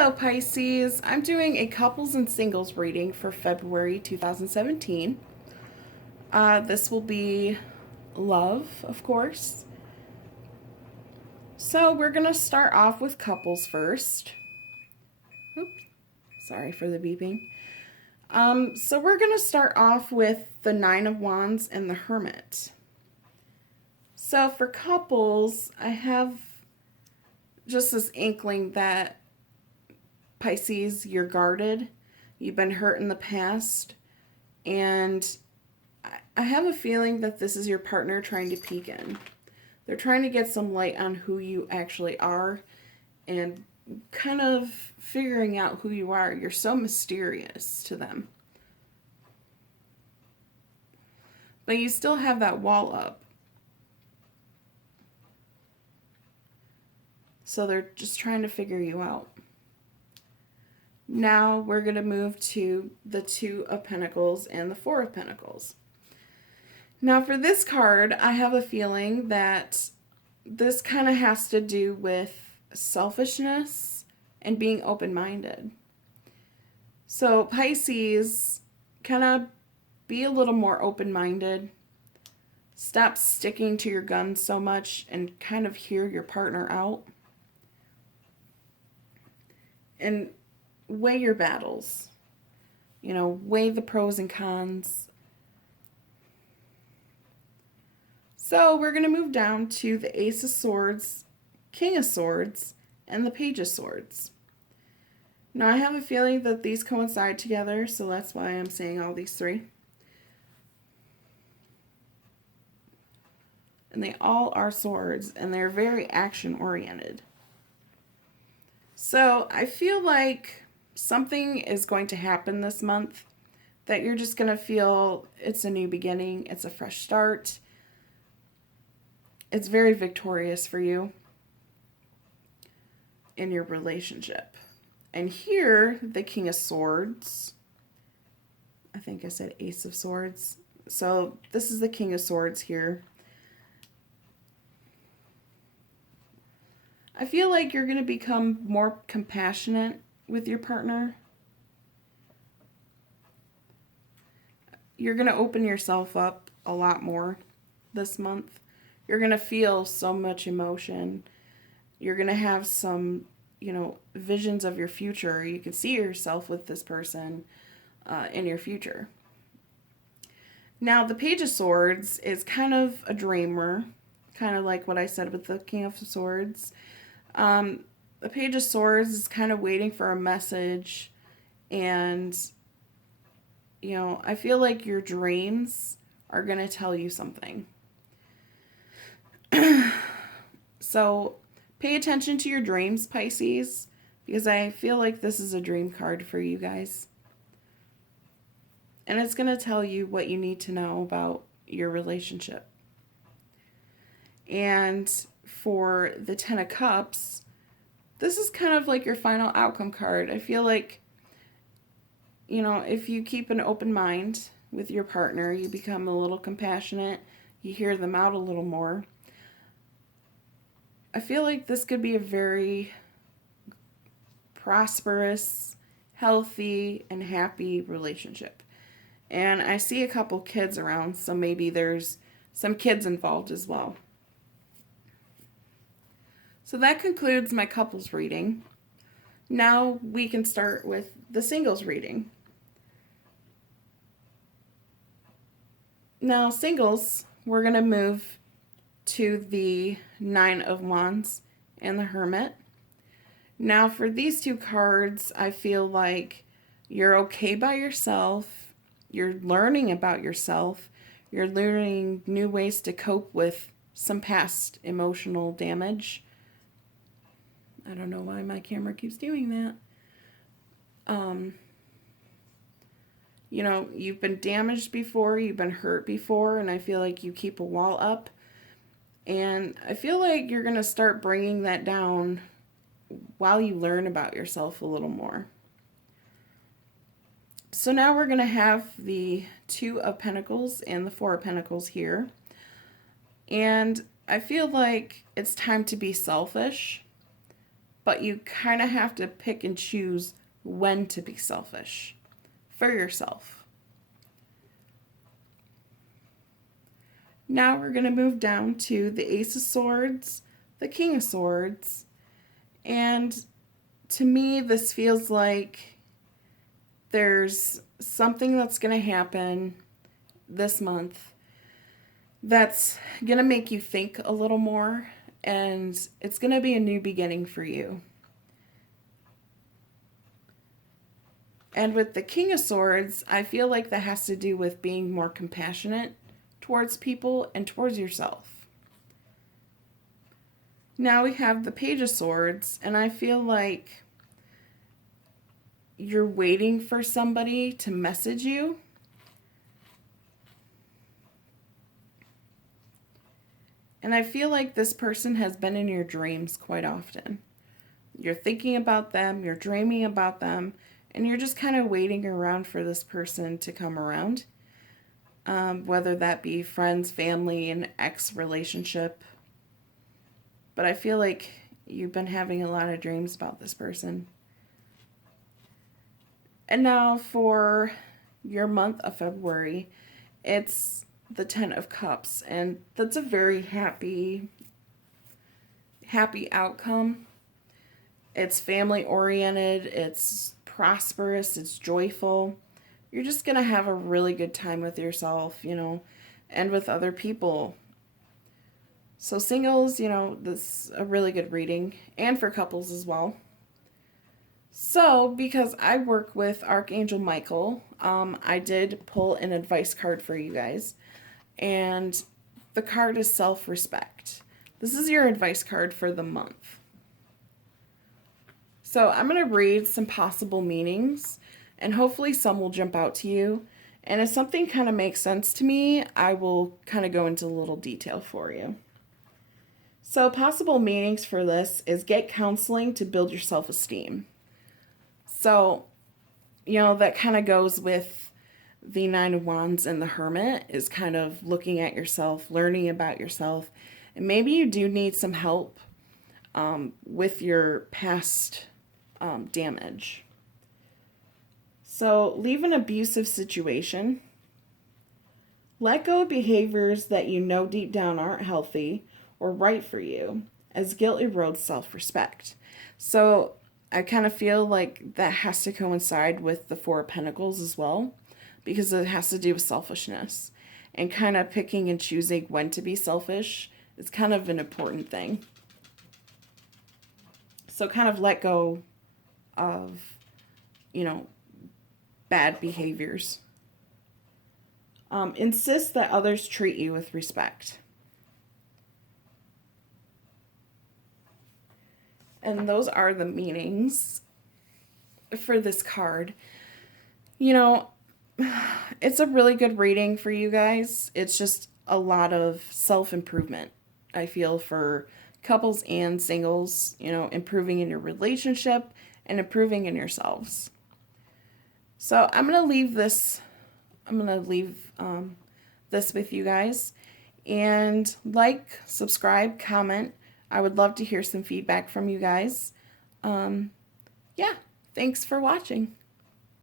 Hello Pisces, I'm doing a couples and singles reading for February 2017. This will be love, of course. So we're going to start off with couples first. Oops, sorry for the beeping. So we're going to start off with the Nine of Wands and the Hermit. So for couples, I have just this inkling that Pisces, you're guarded, you've been hurt in the past, and I have a feeling that this is your partner trying to peek in. They're trying to get some light on who you actually are and kind of figuring out who you are. You're so mysterious to them. But you still have that wall up. So they're just trying to figure you out. Now we're going to move to the Two of Pentacles and the Four of Pentacles. Now for this card, I have a feeling that this kind of has to do with selfishness and being open-minded. So Pisces, kind of be a little more open-minded. Stop sticking to your guns so much and kind of hear your partner out. And weigh your battles. You know, weigh the pros and cons. So we're going to move down to the Ace of Swords, King of Swords, and the Page of Swords. Now I have a feeling that these coincide together, so that's why I'm saying all these three. And they all are swords, and they're very action-oriented. So I feel like something is going to happen this month that you're just going to feel it's a new beginning, it's a fresh start. It's very victorious for you in your relationship. And here, the King of Swords, I think I said Ace of Swords. So this is the King of Swords here. I feel like you're going to become more compassionate with your partner. You're going to open yourself up a lot more this month. You're going to feel so much emotion. You're going to have some, visions of your future. You can see yourself with this person in your future. Now, the Page of Swords is kind of a dreamer, kind of like what I said with the King of Swords. The Page of Swords is kind of waiting for a message, and, I feel like your dreams are going to tell you something. So pay attention to your dreams, Pisces, because I feel like this is a dream card for you guys. And it's going to tell you what you need to know about your relationship. And for the Ten of Cups, this is kind of like your final outcome card. I feel like, if you keep an open mind with your partner, you become a little compassionate, you hear them out a little more. I feel like this could be a very prosperous, healthy, and happy relationship. And I see a couple kids around, so maybe there's some kids involved as well. So that concludes my couples reading. Now we can start with the singles reading. Now singles, we're going to move to the Nine of Wands and the Hermit. Now for these two cards, I feel like you're okay by yourself. You're learning about yourself. You're learning new ways to cope with some past emotional damage. I don't know why my camera keeps doing that. You've been damaged before, you've been hurt before, and I feel like you keep a wall up. And I feel like you're going to start bringing that down while you learn about yourself a little more. So now we're going to have the Two of Pentacles and the Four of Pentacles here. And I feel like it's time to be selfish. but you kind of have to pick and choose when to be selfish for yourself. Now we're going to move down to the Ace of Swords, the King of Swords, and to me this feels like there's something that's going to happen this month that's going to make you think a little more, and it's going to be a new beginning for you. And with the King of Swords, I feel like that has to do with being more compassionate towards people and towards yourself. Now we have the Page of Swords, and I feel like you're waiting for somebody to message you. And I feel like this person has been in your dreams quite often. You're thinking about them, you're dreaming about them, and you're just kind of waiting around for this person to come around. Whether that be friends, family, an ex relationship. But I feel like you've been having a lot of dreams about this person. And now for your month of February, it's the Ten of Cups, and that's a very happy outcome. It's family oriented, it's prosperous, it's joyful. You're just going to have a really good time with yourself, and with other people. So singles, this is a really good reading, and for couples as well. So, because I work with Archangel Michael, I did pull an advice card for you guys, and the card is self-respect. This is your advice card for the month. So I'm going to read some possible meanings, and hopefully some will jump out to you. And if something kind of makes sense to me, I will kind of go into a little detail for you. So possible meanings for this is get counseling to build your self-esteem. So, that kind of goes with the Nine of Wands and the Hermit, is kind of looking at yourself, learning about yourself. And maybe you do need some help with your past damage. So leave an abusive situation. Let go of behaviors that you know deep down aren't healthy or right for you, as guilt erodes self-respect. So I kind of feel like that has to coincide with the Four of Pentacles as well, because it has to do with selfishness. And kind of picking and choosing when to be selfish is kind of an important thing. So kind of let go of, bad behaviors. Insist that others treat you with respect. And those are the meanings for this card. It's a really good reading for you guys. It's just a lot of self-improvement, I feel, for couples and singles, improving in your relationship and improving in yourselves. So I'm going to leave this with you guys. And subscribe, comment. I would love to hear some feedback from you guys. Yeah, thanks for watching.